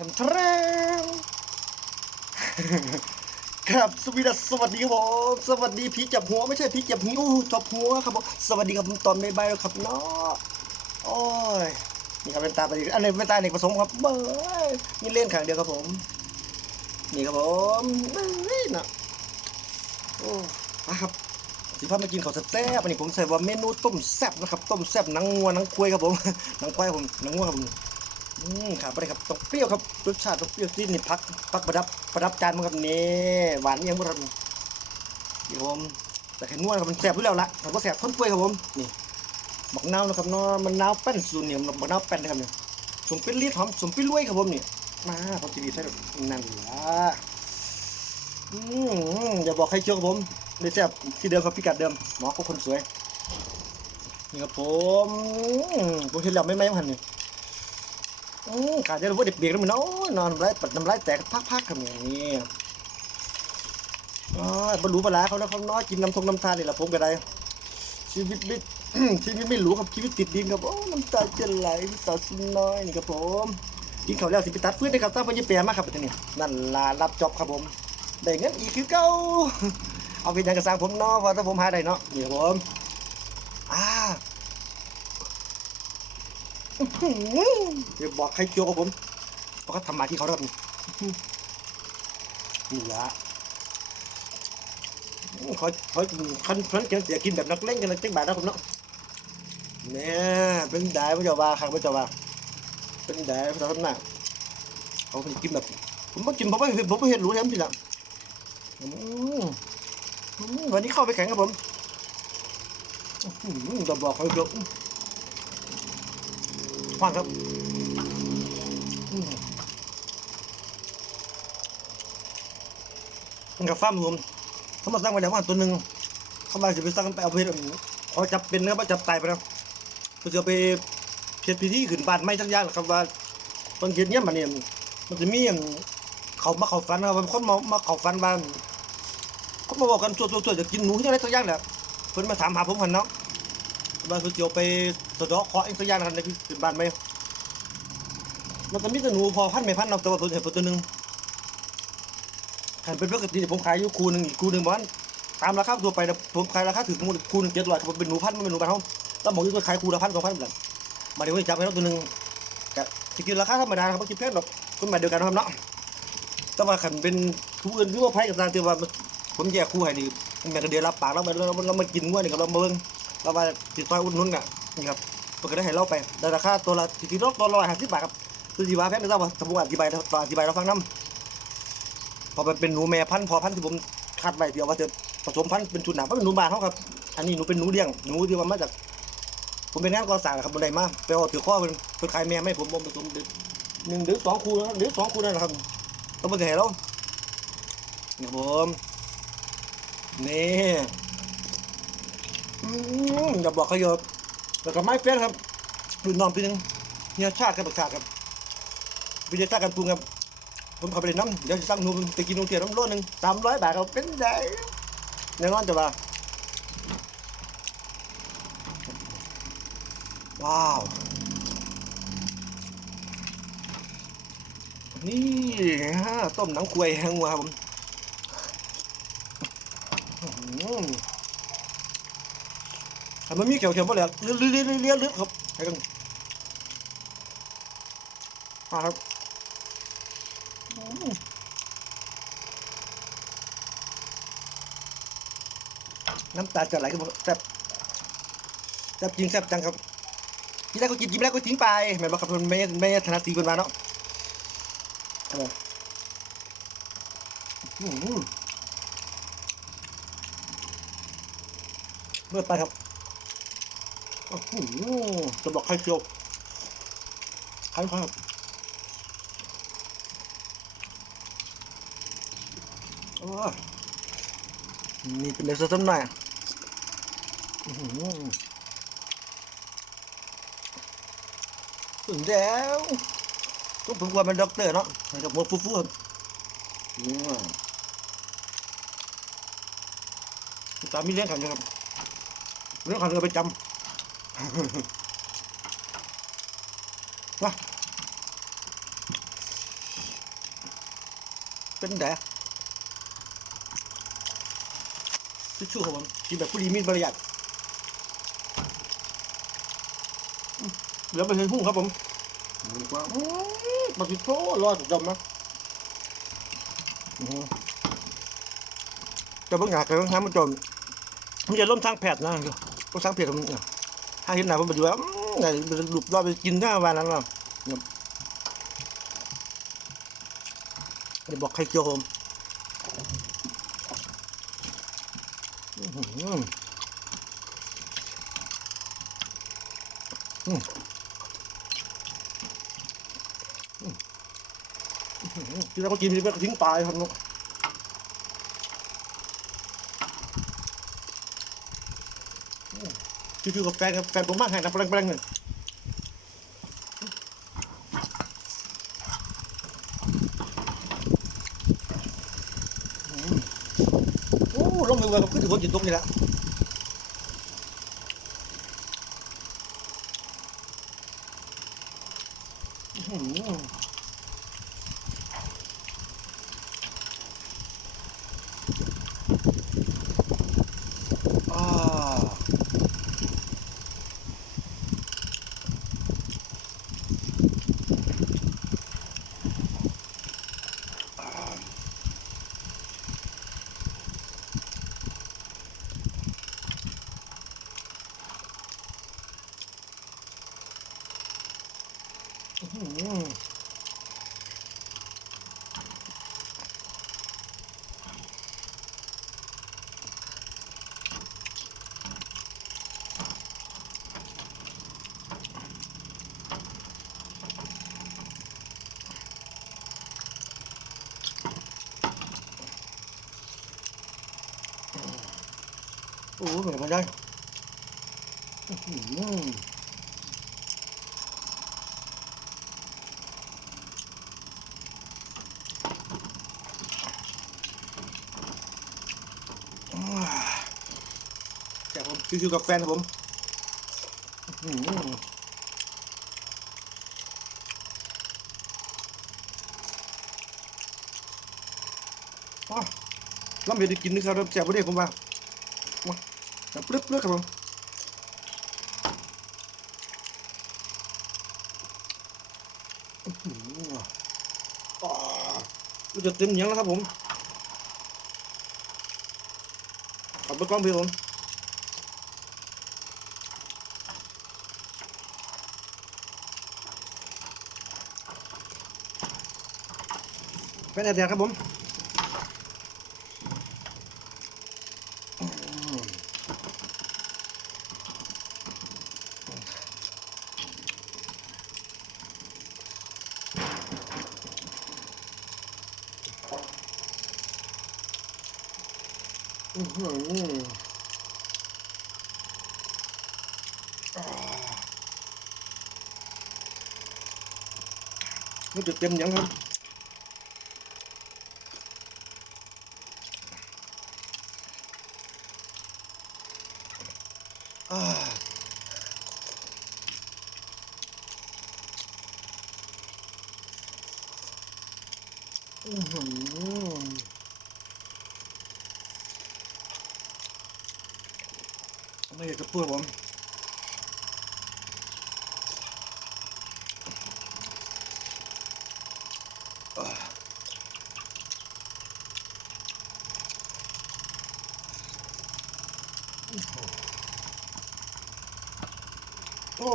ทำแทรมครับสวีดัสสวัสดีครับผมสวัสดีพี่จับหัวไม่ใช่พี่จับหิวจับหัวครับผมสวัสดีครับผมตอนบ่ายๆแล้วครับเนาะโอ้ยนี่ครับเป็นตาไปดีอันนี้เป็นตาเอกผสมครับเบ้ยนี่เล่นขางเดียวครับผม นี่ครับผมเบ้ยนะโอ้มาครับสิพามากินข้าวแซ่บๆอันนี้ผมใส่ว่าเมนูต้มแซ่บนะครับต้มแซ่บหนังงัวหนังควายครับผมหนังควายผมหนังงัวครับผม อืมขาดไปเลยครับต้องเปรี้ยวครับรสชาติต้องเปรี้ยวที่นี่พักพักประดับประดับจานมันครับนี่หวานยังบ่ทันเดี๋ยวผมแต่แค่นวดครับมันแซ่บอยู่แล้วละแต่ว่าแซ่บคนป่วยครับผมนี่บักนาวนะครับเนาะมันนาวแป้นสูตรเนี่ยบักนาวแป้นนะครับเนี่ยสมเป็นลีดหอมสมเป็นรวยครับผมนี่มาผมจะมีใส่นั่นละอืมอย่าบอกใครเชื่อครับผมเลยแซ่บที่เดิมครับพิกัดเดิมหมอก็คนสวยนี่ครับผมอืมผมเห็นแล้วไม่ไม่หันนี่ ขาดจะรู้ว่าเด็กๆแล้วมันนาะนอนน้ำลายปัดน้ำลายแตกพักๆกันอย่างนี้อ๋อบรรลุปลาร้าเขาแล้วเขาน้อยกินน้ำทงน้ำตาเนี่แหละผมก็ได้ ชีวิตไม่ชีวิตไม่รู้ครับชีวิตติดดินครับโอ้น้ำตาจะไหลสาวชิ้นน้อยนี่ครับผมกินข้าแล้วสิไปตัดฟืนได้ครับตามพญเปียมากครับทีนี้นั่นลารับจอบครับผมได้เงินอีกคือเก่าเอาเป็นยังกระซังผมเนาะว่าถ้าผมหาได้เนาะนี่ครับผมอ่า เดี๋ยวบอกใครเกี่ยวกับผมเพราะเขาทำมาที่เขาทำนี่ละเขาเขาคันคันกันเสียกินแบบนักเล่นกันนะจังบาทนะผมเนาะเนี่ยเป็นได้พระเจ้าว่าข้างพระเจ้าว่าเป็นได้พระเจ้าทำหน้าเขาเป็นกินแบบผมไม่กินผมไม่เห็นผมไม่เห็นรู้แถมทีละมอืมวันนี้เข้าไปแข่งครับผมอืมจะบอกเขาเกี่ยวฟังครับมันกับฟ้ามรวมเขามาสร้างไว้แล้วว่าตัวหนึ่งเขามาจะไปสร้างไปเอาเพชรเขาจับเป็นนื้อว่าจับตายไปแล้วเขาจะไปเพชรพิธีขึ้นบ้านไม่ทั้งย่างหรอกครับว่าบางทีเนี้ยมันเนี่ยมันจะมีอันเขามาเขาฟันครับคนมามาเขาฟันบ้านเขามาบอกกันตัวตัวตัวจะกินหนูที่อะไรทั้งย่างแหละเพิ่นมาถามหาผมหันเนาะ ว่าเขาจะเอไปสะเดาะเคาะห์อีกทั้งย่างนะครับในขึ้นบ้านไหมมันจะมีแต่หนูพอพันไม่พันเอาแต่ว่าผมเห็นตัวหนึงขันเป็นปกติผมขายอยู่คูหนึงอีกคูหนึงบ้านตามราคาตัวไปนะผมขายราคาถึงคูหนึงเจ็ดร้อยเป็นหนูพันไม่เป็นหนูพันเขาแล้วบอกอยู่ตัวขายคูละพันสองพันแบบมาเดี๋ยวผมจับให้เราตัวหนึงกะกินราคาธรรมดาครับไม่คิดแพงหรอกคนมาเดียวกันครับเนาะแต่ว่าขันเป็นคู่อื่นที่ว่าไพ่กับตางที่ว่าผมแยกคู่ให้ดีแม่ก็เดียวรับปากแล้วมาแล้วเรามากินงวดนี่กับเราเบิ่ง เราว่าติดต่อยอุ่นนุ่นอะนี่ครับมันก็ได้ให้เราไปแต่ราคาตัวละจริงตัวละร้อยห้าสิบบาทครับคือสีว่าแพทย์ไม่ทราบว่าสมมติอธิบายต่ออธิบายเราฟังน้ำพอมันเป็นหนูแม่พันพอพันที่ผมคัดไว้เดียวว่าจะผสมพันเป็นชุดหนาเพราะเป็นหนูบานเขาครับ อันนี้หนูเป็นหนูเลี้ยงหนูที่ว่ามาจากผมเป็นงานก่อสร้างครับบนใดมาไปเอาถือข้อเป็นเป็นขายแม่ไม่ผมผมผสมหนึ่งหรือสองคู่นะหรือสองคู่นั่นแหละครับต้องมาแห่เราเนี่ยผมนี่ อย่าบอกเขาเยอะแล้วก็ไม้เฟ้นครับรุ่นน้องปีหนึงเนี่ยชาติครับชาครับวิทยาศาตร์การปรุงครับผมข้าไปเล่นน้ำเดี๋ยวจะสั่งหนูไปกินหนูเทียนน้ำโลหนึ่งสามร้อยบาทครับเป็นไงแน่นอนจะว่าว้าว นี่ฮะต้มนังควายแห้งวัวครับผมอื้อหือ แต่มันมีเขียวเขียวๆหมดเลยเลื่อนเลือนเลือนเลือนเลือนครับให้กันมาครับน้ำตาจะไหลกันหมดแซ่บแซ่บจริงแซ่บจังครับกินแล้วก็กินกินแล้วก็ทิ้งไปแม่บอกครับมันไม่ไม่ถนัดตีกันมาเนาะเอาเลยอื้อหือเมื่อไปครับ โอ้โหจะบอกใครเชียวใครครับโอ้ยนี่เป็นเนื้อสัมหน่อยอื้อหือถึงแล้วก็ผมกว่าเป็นด็อกเตอร์เนาะให้กับหมดฟูฟูครับอืมตามมีเลี้ยงขันนะครับเลี้ยงขันก็ไปจำ ว้าเป็นแดดทิชชู่ครับผมกินแบบผู้ดีมีมารยาทอืมเหลือไปเห็นหุ้งครับผมมันกว้าอืมปฏิโทรอดจำนะจะเบิ่งหน้ากันทั้งทำมันจมมันจะล้มทางแผดนะต้องทางแผดมัน ถ้าเห็นหนาผมไปดูว่าอืมไหนหลุดรอดไปกินหน้าวันนั้นหรอเดี๋ยวบอกใครเกี่ยวผมอื้อหืออืมที่เราก็กินไปก็ทิ้งตายครับนก คือกับแฟนกับแฟนผมมากแห่งนะแปลงแปลงหนึ่งโอ้ลงมือกับขึ้นถึงคนจิตตกนี่แหละอื้อ โอ้เหมือนกันได้อื้อหืออ่าแต่ผมชิวๆกับแฟนครับผมอื้อหืออะลำเห็ดกินนี่ครับแซ่บประเดี๋ยวผมว่า แต่ปลึ๊บๆครับผมอื้อหืออ่ามันจะเต็มยังแล้วครับผมขอบไปกล้องพี่ผมเป็นอะไรครับผมอื้อหือ อ่ามันจะเต็มยังครับ อ่าอื้อหือไม่อยากจะพูดผมอ่า โอ้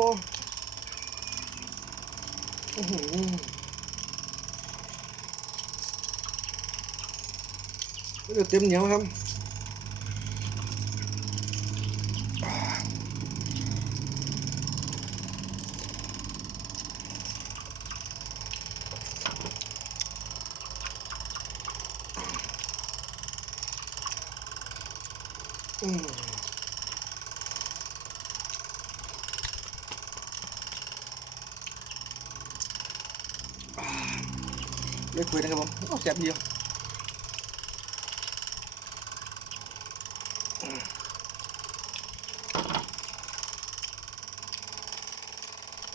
อื้อหือมันจะเต็มเหนียวครับอืม เดี๋ยวคุยนะครับผมโอ้แซ่บเดียว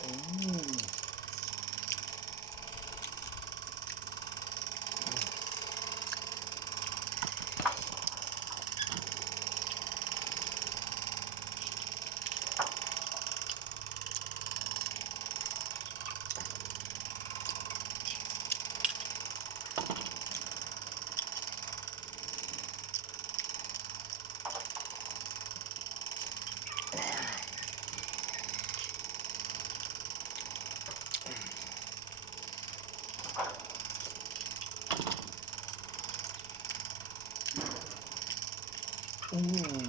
อืม อืม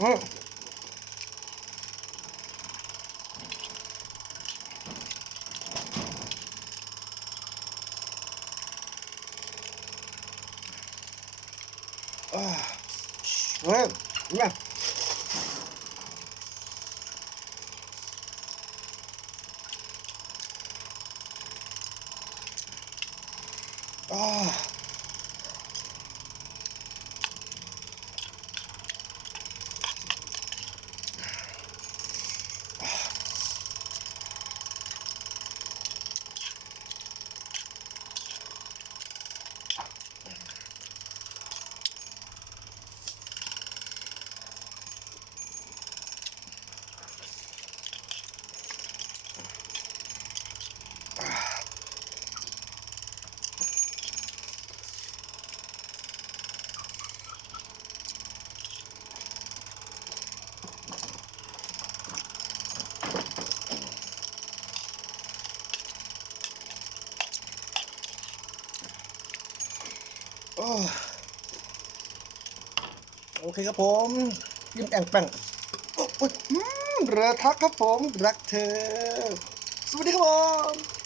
อืมอ่า โอเคครับผมยิ้มแองแป้งเรือทักครับผม รักเธอ สวัสดีครับผม